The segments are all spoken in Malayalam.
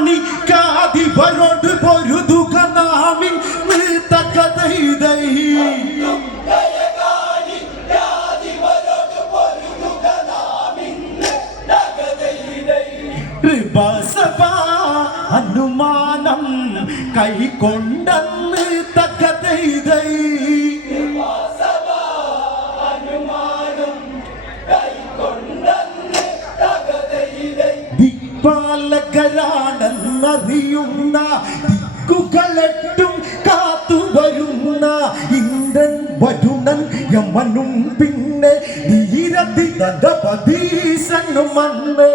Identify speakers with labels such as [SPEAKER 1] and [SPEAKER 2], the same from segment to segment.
[SPEAKER 1] കാണിക്കാതിവരോട് പൊരുതുക നാമിൻ തകതൈതൈ കൃപസഭ അനുമാനം കൈകൊണ്ടെന്ന് തകതൈതൈ ദിക്പാലകരാണെന്നറിയുന്ന ദിക്കുകളെട്ടും കാത്തുവരുന്ന ഇന്ദ്രൻ വരുണൻ യമനും പിന്നെ ധീരതിരപതീശനും മണ്ണ്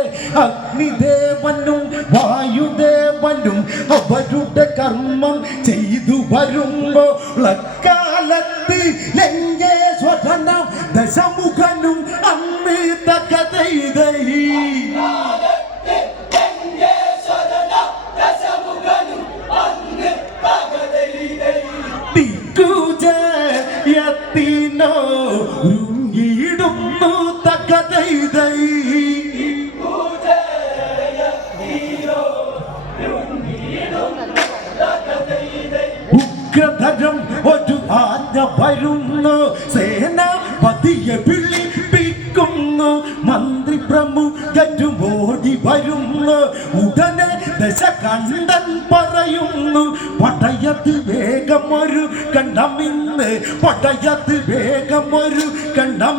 [SPEAKER 1] അഗ്നിദേവനും വായുദേവനും അവരുടെ കർമ്മം ചെയ്തു വരുമ്പോ കാലത്ത് ലങ്കേശ്വരനം ദശമുഖനും ദിക്കുജയത്തിനോ ഉരുങ്ങിയിടുന്നു തകതൈതൈ. ഉഗ്രധരം ഒരു ആജ്ഞ വരുന്നു. സേനാപതിയെ വിളിപ്പിക്കുന്നു. മന്ത്രി പ്രമുഖരും ഓടി വരുന്നു. ഉടനെ ദശകണ്ഠൻ പറയുന്നു പടയത്ത് വേഗമൊരു കണ്ടമിന്ന് പടയത്ത് വേഗമൊരു കണ്ടമി